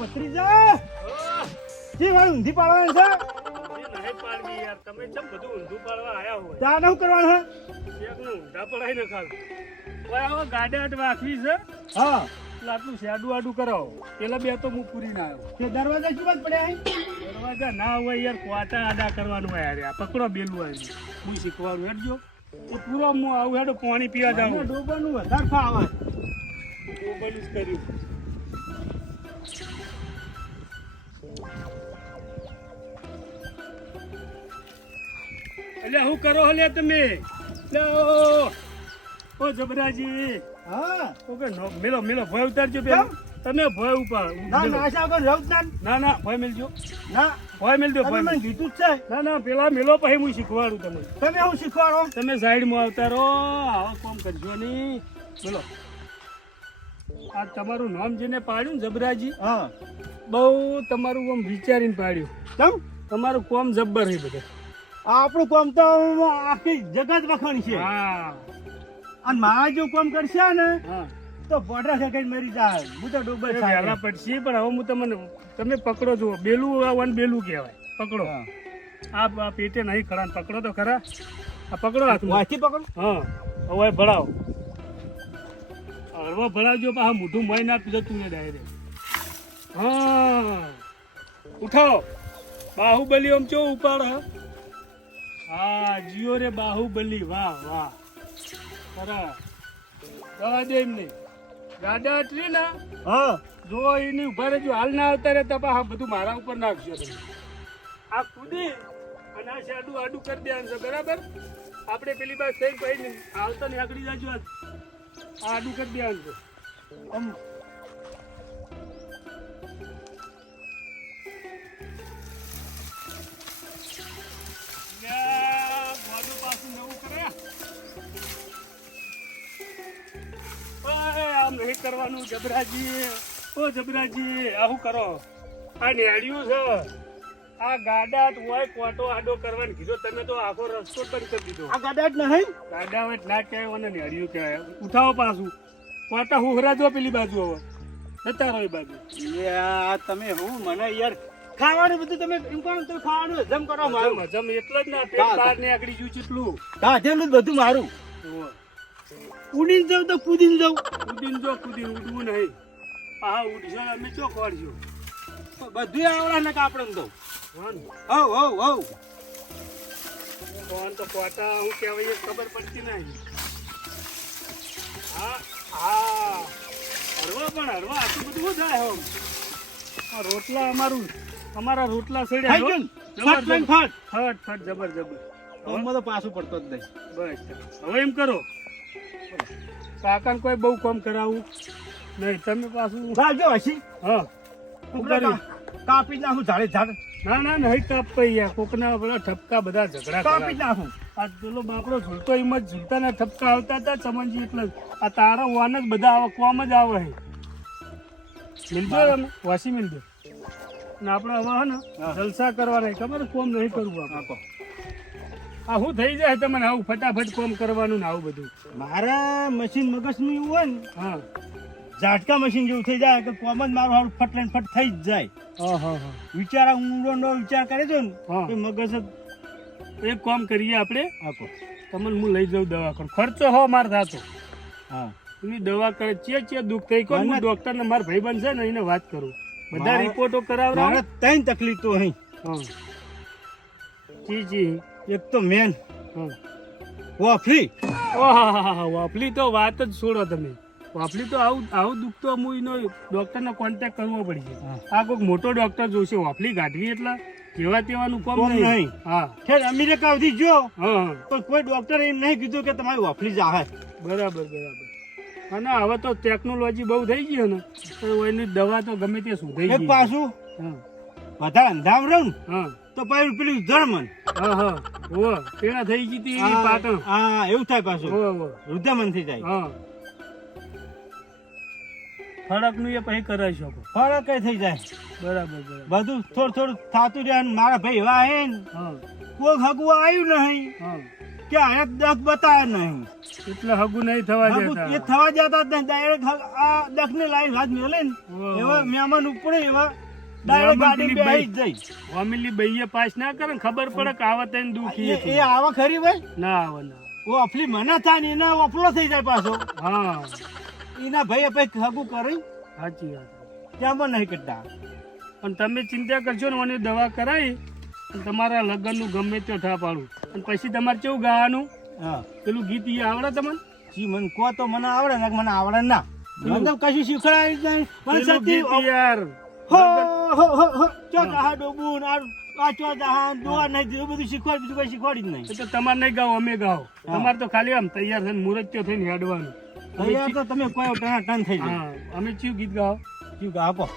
ભત્રીજા જી વાળ ઊંધી પાડવાની છે નહીં પાડવી યાર, તમે કેમ બધું ઊંધું પાડવા આયા હોય? ત્યાં નવું કરવાનું એકનું ઊંધા પડાય ને ખાલી કોઈ આવો ગાડાટ વાખવી છે છે હા એટલે આટલું શેડું આડું કરાવો. પેલા બે તો હું પૂરી ના આવ્યો. તે દરવાજા શું વાત પડ્યા દરવાજા ના હોય યાર, કોટા આડા કરવાનું હોય યાર. આ પકડો બેલું આવી હું શીખવાડું હેડજો. એ પૂરો હું આવું હેડો પાણી પીવા જાઉં. ડોબાનું વધારે ફાવે ડોબાનું જ કર્યું. એટલે શું કરો હલે તમે? લે ઓ જબરાજી, હા ઓકે મેલો મેલો ભય ઉતારજો પેલો. તમે ભય ઉપાડ. ના ના આશા કર રહું જ ના ના ભય મેલજો. ના ભય મેલજો. તમે ભય મને મેલજો. કીધું જ છે ના ના પેલા મેલો પછી હું શીખવાડું તમને. તમે હું શીખવાડો તમે સાઈડમાં આવતા રહો, આવા કામ કરજો નહીં. બોલો આ તમારું નામ જેને પાડ્યું ને જબરાજી, હા બહુ તમારું આમ વિચારીને પાડ્યું. કેમ તમારું કોમ જબ્બર છે બધા. આપણું કામ તો આખી જગત વખાણ છે હા અને મારા જો કામ કરશે ને હા તો પોટરા ખેંચાઈ મરી જાય હું તો ડૂબર વહેલા પડશે. પણ હવે હું તમને તમે પકડો જુઓ. બેલું આવવાનું બેલું કહેવાય. પકડો આ પેટે નહીં ખરા. પકડો તો ખરા. આ પકડો હાથમાં. વાંચી પકડ હા હવે ભળાવો. હળવો ભળાવજો. પાછા મોઢું મોય ના જતું ને ડાયરેક્ટ. હા ઉઠાવો. બાહુબલી આમ ચો ઉપાડ. હા જીઓ રે બાહુબલી. વાહ વાહ ખરા. જવા દે એમ નહીં. ગાડા અટરી ને હા જો એની ઉભા રહેજો. હાલ ના આવતા રહેતા પાછા બધું મારા ઉપર નાખજો તમે. આ કૂદી અને આ શાડું આડું કરી દેવાનું છે બરાબર. આપણે પેલી બાજુ થઈ પછી આવતા ને આગળ જાજો. આ આડું કરી દેવાનું છે. આમ બાજુ પાછું નવું કરે. આમ નહીં કરવાનું જબરાજી. ઓ જબરાજી આવું કરો. આ નેડિયું છે. આ ગાડા હોય કોટો આડો કરવાનું કીધો. તમે તો આખો રસ્તો બંધ કરી દીધો. આ ગાડા જ નહીં ગાડા હોય ના કહેવાય અને નેડિયું કહેવાય. ઉઠાવો પાછું. કોટા હુહરા જો પેલી બાજુ હવે જતા રહો એ બાજુ. યાર તમે હું મને યાર ખાવાનું બધું તમે એમ કહો તો ખાવાનું હજમ કરો મારું મજમ એટલે જ ના પેટ બહાર ને આગળ ગયું કેટલું. કાઢેલું જ બધું મારું ઉડીને જાઉં તો કૂદીને જાઉં કુદીન જો કુદીન ઉડવું નહીં. હા ઉડશો અમે ચોક વાળજો. બધું આવડા ને કાપડ દઉં કોણ હવ હવ હવ કોણ તો કોટા હું કહેવાય એ ખબર પડતી નહીં. હા હા હરવા પણ હરવા આટલું બધું શું થાય હમ. આ રોટલા અમારા રોટલા સડ્યા થઈ હો. ગયું ફટ લઈને ફટ ફટ ફટ જબર જબર. હવે તો પાછું પડતો જ નહીં બસ હવે એમ કરો. કાકાને કોઈ બહુ કામ કરાવું નહીં. તમે પાછું જો હસી હા શું કર્યું? કાપી જ નાખું ઝાડે ઝાડ ના ના નહીં કાપઈ યાર. કોકના પેલા ઠપકા બધા ઝઘડા કાપી જ કરાવે. નાખું આ પેલો બાપડો ઝૂલતો એમ જ ઝૂલતા ના ઠપકા આવતા હતા ચમનજી. એટલે જ આ તારા વાન જ બધા આવે કોમ જ આવે છે. મિલજો તમે વાસી મિલજો. ને આપણે હવે હે ને જલસા કરવાના. ખબર કોમ નહીં કરવું આપણે. આ શું થઈ જાય તમને આવું ફટાફટ કોમ કરવાનું ને આવું બધું. મારા મશીન મગજનું એવું હોય ને હા ઝાટકા મશીન જેવું થઈ જાય કે કોમ જ મારું હારું ફટ લઈને ફટ થઈ જ જાય હા હા હા વિચાર ઊંડો વિચાર કરે છે ને હા. તો મગજ જ એક કામ કરીએ આપણે. આપો તમને હું લઈ જાઉં દવા કરું. ખર્ચો હો માર થતો. હા એની દવા કરે ચે દુઃખ થઈ કોણ. હું ડોક્ટર ને મારા ભાઈબંધ છે ને એને વાત કરું. બધા રિપોર્ટો કરાવરા. મારે ત્રણ તકલીફ તો અહીં હા જી જી એક તો મેન હા. વાફરી ઓહા વાપલી તો વાત જ છોડો તમે. વાપલી તો આવું દુઃખ તો હું એનો ડોક્ટરનો કોન્ટેક્ટ કરવો પડશે. આ કોઈક મોટો ડોક્ટર જોશે. વાપલી કાઢવી એટલે જેવા તેવાનું કોમ કોમ નહીં. નહીં. હા ખેર અમેરિકા સુધી જો હા હા પણ કોઈ ડોક્ટર એમ નહીં કીધું કે તમારી વાફરી જ આવે બરાબર બરાબર. અને હવે તો ટેકનોલોજી બહુ થઈ ગઈ ને તો એની દવા તો ગમે તે શોધાઈ એક ગઈ. પાછું હા વધારે અંધામ રહું ને હા તો પાછું પેલું જર્મન હા હા હો પેલા થઈ ગઈ હતી પાટણ. હા એવું થાય પાછું હો હો વૃદ્ધામન થઈ જાય હા ફરકનું એ પછી કરાવી શકો. ફરક કઈ થઈ જાય બરાબર બરાબર. બધું થોડું થોડું થતું રહે અને મારા ભાઈ એવા હે ને હા કોઈ હગવું આવ્યું નહીં હા કે આને દખ બતાવે નહીં એટલે હગું નહીં થવા એ દેતા થવા જતા જ નહીં ડાયરેક્ટ આ દખ ને લાઈન હાથ મેલે ને ઓહો. એવા મહેમાન ઉપડે એવા ડાયરેક્ટ ગાડી પેલી બેહી જ જાય ફેમિલી બઈએ પાસ ના કરે ને ખબર પડે કે આવા તને દુખી એ આવા ખરી ભાઈ ના આવે ના ઓ અફલી મને થાય ને એના અફલો થઈ જાય પાછો હા એના ભાઈ ભાઈ હગું કરી સાચી વાત ત્યાં પણ નહીં કરતા પણ તમે ચિંતા કરશો ને મને દવા કરાવી અને તમારા લગ્નનું ગમે તે ઠા પાડું અને પછી તમારે કેવું ગાવાનું હા પેલું ગીત ઈ આવડે તમને જી મને કહો તો મને આવડે ને મને આવડે ના મને તો કશું શીખડાય જ નહીં મને પેલું સતી ગીત યાર હો હો ચો જહા ડોબુન આ ચો જહા દોવા નહીં એવું બધું શીખવાડ બીજું કોઈ શીખવાડી જ નહીં એ તો તમારે નહીં ગાઓ અમે ગાઓ તમારે તો ખાલી આમ તૈયાર થઈને મુહૂર્ત્યો થઈને હેડવાનું તૈયાર તો તમે કોઈ ટના ટન થઈ જાય હા અમે કયું ગીત ગાઓ શું કે આપો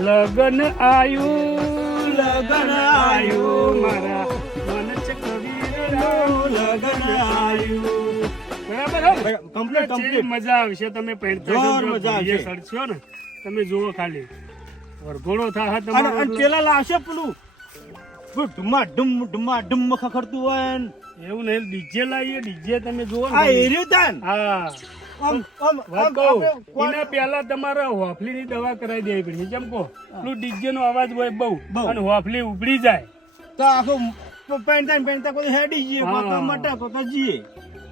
લગન આયું લગન આયું મારા મન છે કબીરનું લગન આયું બરાબર હો કમ્પ્લીટ કમ્પ્લીટ મજા આવશે તમે પહેરતા જોર મજા આવશે. સડશો ને તમે જુઓ ખાલી વરઘોડો થાય અને તમારો પેલા લાવશે પેલું ડુમા ડુમ ખખડતું હોય ને. એવું નહીં ડીજે લાવીએ ડીજે તમે જુઓ આ ને એર્યું તાન હા વાત કહું એના પહેલા તમારે હોફલી ની દવા કરાવી દેવી પડશે જેમ કહો પેલું ડીજે નો અવાજ હોય બહુ બહુ. અને હોફલી ઉભરી જાય તો આખું પહેરતા કોઈ હેડી જઈએ હા. કોઈ મટા કોઈ જઈએ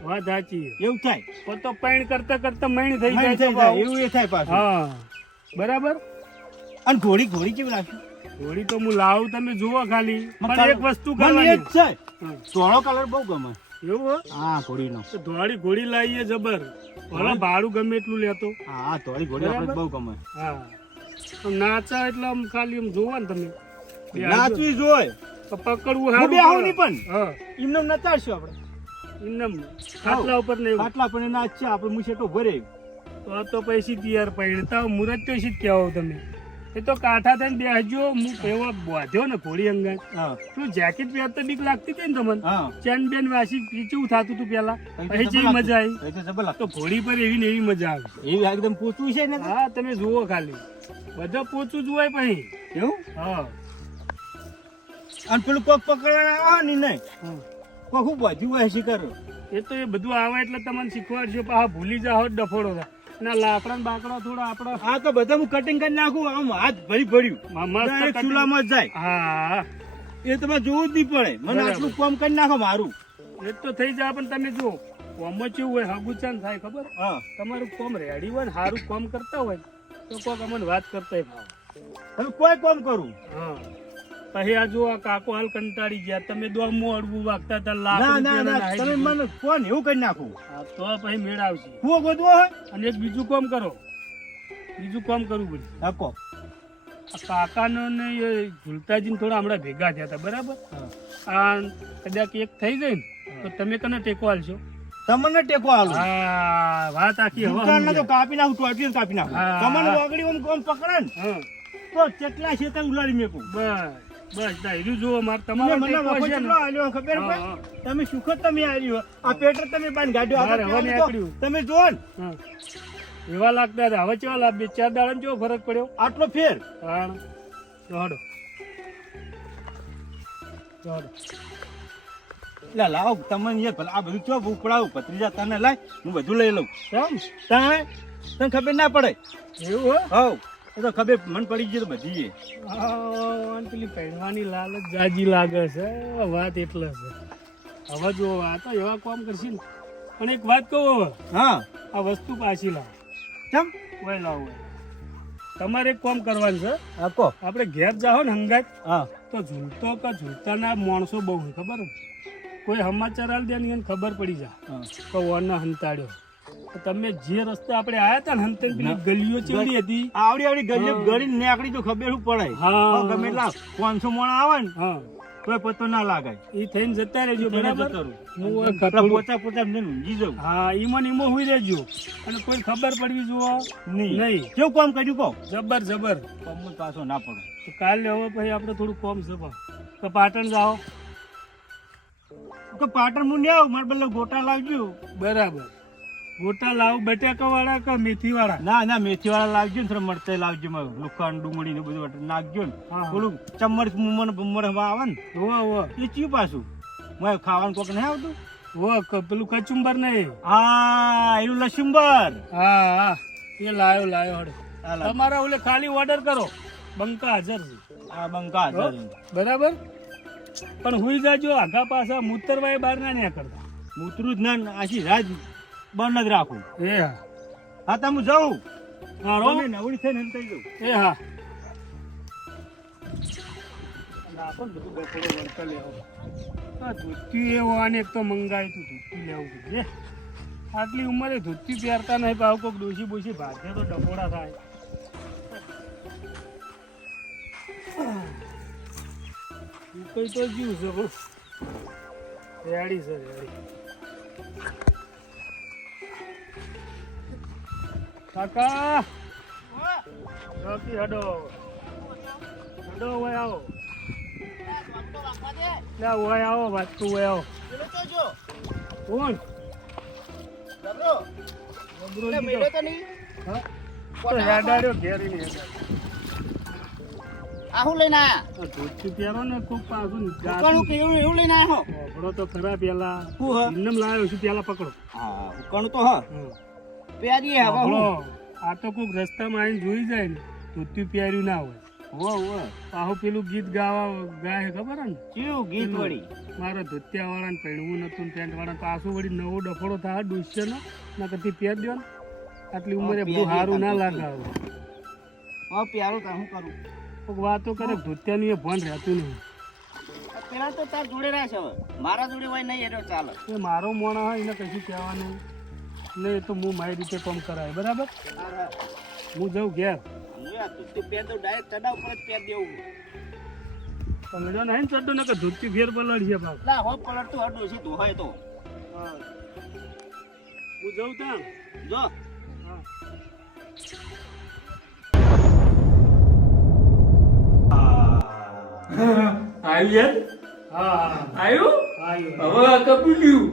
વાત સાચી એવું થાય પણ તો પેણ કરતા કરતા મૈણ થઈ મૈન જાય થઈ તો જાય, ભાવ. એવું એ થાય પાછું હા બરાબર અને ઘોડી કેવી લાગશે થોડી તો હું લાવું તમે જુઓ ખાલી પણ મને એક વસ્તુ મને કરવાની એ જ છે હા. ધોળો કલર બહુ ગમે એવું હો? હા ઘોડીનો તો ધોળી ઘોડી લાવીએ જબર ભલે ભાડું ગમે એટલું લેતો હા ધોળી ઘોડી આપણે બહુ ગમે હા આમ નાચા એટલે આમ ખાલી આમ જોવો ને તમે બે હાથ નાચવી જોઈએ તો પકડવું હું હારું બેહું પડે. નહીં પણ. હા એમને નચાડશું આપણે એમનેમ ખાટલા ઉપર ને એવું. ખાટલા પણ નાચ છે આપણે મુશેટો ભરે તો પછી તૈયાર પહેરતા મુરત તો શી કહેવો તમે એ તો કાંઠા થઈને બેસજો હું એવા બાંધ્યો ને ઘોડી અંગાત હા તું જેકેટ પહેરતા બીક લાગતી હતી ને તમને હા ચેન બેન વાસી કેવું થતું હતું પેલા પછી જબર જેવી મજા લાગતું. આવી એ તો જબર લાગતું. તો ઘોડી પર એવી ને એવી મજા આવે એવી એકદમ પૂછવું છે ને તો. હા તમે જુઓ ખાલી બધા પોચું જ હોય પછી એવું હા અને પેલું કોક પકડવાના આવે ને નહીં હા. કોક હું બધું હોય શીખર એ તો એ બધું આવે એટલે તમને શીખવાડજો પાછા ભૂલી જાઓ જ ડફોડો થાય ના લાકડા ને બાકડા થોડા આપડા આ તો બધા હું કટિંગ કરી નાખું આમ હાથ ભર્યું મસ્ત Direct cutting. ચૂલામાં જ જાય હા એ તમે જોવું જ નહીં પડે મને બરાબર. આટલું કામ કરી નાખો મારું એ તો થઈ જાય પણ તમે જુઓ કોમ કેવું હોય હગુચાન થાય ખબર હા તમારું કોમ રેડી હોય ને સારું કોમ કરતા હોય તો કોક અમને વાત કરતા ભાવ હવે કોઈ કામ કરું હા પછી આ જો આ કાકો હાલ કંટાળી ગયા તમે દો મોડવું વાગતા હતા ના લાખ ના ના તમે મને કોણ એવું કરી નાખું તો પછી મેળ આવશે કુવો ગોતવો હોય અને એક બીજું કામ કરો બીજું કામ કરવું પડશે હા કહો. આ કાકાનો ને એ ઝુલતાજી થોડા હમણાં ભેગા થયા હતા બરાબર આ કદાચ એક થઈ જાય ને તો તમે કને ટેકો હાલશો તમને ટેકો આલું હા વાત આખી હવે દુકાનને તો સમજ્યા. કાપી નાખું ટોટલી કાપી નાખું હા. તમને વાગડી ઓમ કોમ પકડે ને હા તો કેટલા છે તે ઉલાડી મેકું બસ ડાયરું જુઓ મારે તમે તમારો મને ટેકો વખો છે ને કેટલો આલ્યો ખબર હા, પડે હા. તમે સુખદ તમે આલ્યો આ પેટર તમે બાંધ ગાડ્યો બહાર હવા નીકળ્યું. તમે જો ને હા. એવા લાગતા હતા હવે ચેવા લાભ બે ચાર દાડા કેવો ફરક પડ્યો આટલો ફેર કારણ દોડો દોડો એટલે લાવો તમને યાર ભલા આ બધું ચો ઉપડાવું ભત્રીજા તને લાય હું બધું લઈ લઉં કેમ તાણે તને ખબર ના પડે એવું હો હવ એ તો ખબર મન પડી ગઈ તો બધી એ. અને પેલી પહેરવાની લાલચ જાજી લાગે છે વાત એટલે છે હવે જો આ તો એવા કામ કરશે ને પણ એક વાત કહું હવે હા આ વસ્તુ પાછી લાવ કેમ કોઈ લાવ તમારે એક કામ કરવાનું છે હા કહો આપણે ઘેર જાઓ ને હંગાત હા તો ઝૂલતો કે ઝૂલતાના માણસો બહુ હોય ખબર ને કોઈ સમાચાર આલ દે ને એને ખબર પડી જાય હા. કે વોને હંતાડ્યો તો તમે જે રસ્તે આપણે આયા હતા ને હંતે પેલી ગલીઓ ચેવડી હતી આવડી આવડી ગલી ગળી નીકળી તો ખબર શું પડે હા. ગમે એટલા 500 મોણા આવે ને હા તોય પતો ના લાગે એ થઈને જતા રહેજો થઈને બરાબર જતો રહું. હું હવે આપણા થોડું- પોતા પોતા ને ઊંઘી જાઉં હા ઈમો ને ઈમો હુઈ રહેજો અને કોઈ ખબર પડવી જુઓ નહીં નહીં કેવું કામ કર્યું કહો જબર જબર કામમાં પાછો ના પડો તો કાલે હવે પછી આપણે થોડું કોમ છે પણ. તો પાટણ જાઓ કે પાટણ હું નહીં આવું મારે બદલે ગોટા લાવજો બરાબર ગોટા લાવ બટાકા વાળા કે મેથી વાળા ના ના મેથી વાળા લાવજો ને થોડા મરચાઈ લાવજો લુકાન ડુંગળી ને બધું વટાણ નાખજો ને હા, હા. થોડું ચમચ મુમર બમર આવે ને હોવા હોવા એ ચીયું પાછું મારે ખાવાનું કોક નહીં આવતું પેલું કચુંબર નહીં. હા એનું લસુંબર. હા હા એ લાયો હડે. હા, લાવ. તમારા ઓલે ખાલી ઓર્ડર કરો, બંકા હાજર છે. આ બંકા હો? હતા. બરાબર. પણ હુઈ જાજો, આગા પાછા મૂતરવાય બહાર ના ન્યા કરતા. મૂતરું જ ના આખી રાત બંધ જ રાખું. એ હા હા તો હું જાઉં. હા રો. તમે નવડી થઈને હંતાઈ જાઉં. એ હા બધું બપોરે વળતા લેવો. આ ધોતી એવો આને એક તો મંગાવ્યું તું ધોતી લેવું હતું લે. આટલી ઉંમરે ધોતી પહેરતા નહીં ભાવ કોઈક ડોસી બોસી ભાગે તો ડફોડા થાય. કઈ તો જીવ છે પણ રેડી છે રેડી. કાકા રોકી હડો હોય આવો. લે હોય આવો વાત તું હોય આવો. કોણ હા? તો હેડાડ્યો ઘેર ઈને હેડાડ્યો. ધોતી પહેરો ને કોક પાછું પકડો તો ખરા પેલા. એમને લાવ્યો છું પેલા પકડો. પકડો. આ તો કોક રસ્તામાં આવીને જોઈ જાય ને ધોતી પહેર્યું ના હોય. પાછું પેલું ગીત ગાય ખબર હે ને ગીત વળી મારા ધોતિયા વાળા ને પહેરવું નતું ને પેન્ટ વાળા પાછું વળી નવો ડફોડો થાય ડુસ્ય નો ના કદી પહેર દો ને આટલી ઉંમરે બધું સારું ના લાગે. પ્યારું હું કરું કોક વાતો કરે ધોતિયાનું એ ભાન રહેતું નહીં. પેલા તો તાર જોડે રહેશે હવે મારા જોડે હોય નહીં એટલે ચાલે. એ મારો મોણા હોય એને કશું કહેવાનું નહીં. એ તો હું મારી રીતે કામ કરાય બરાબર. હું જાઉં ઘેર પલડ્યો નહીં ચડ્ડો ને કે ધોતી ફેર પલળશે બાપ. પલટતું હડું છે તું હોય તો હું જાઉં ત્યાં જો આવ્યું યાર હા આવ્યું આવ્યું હવે કપડ્યું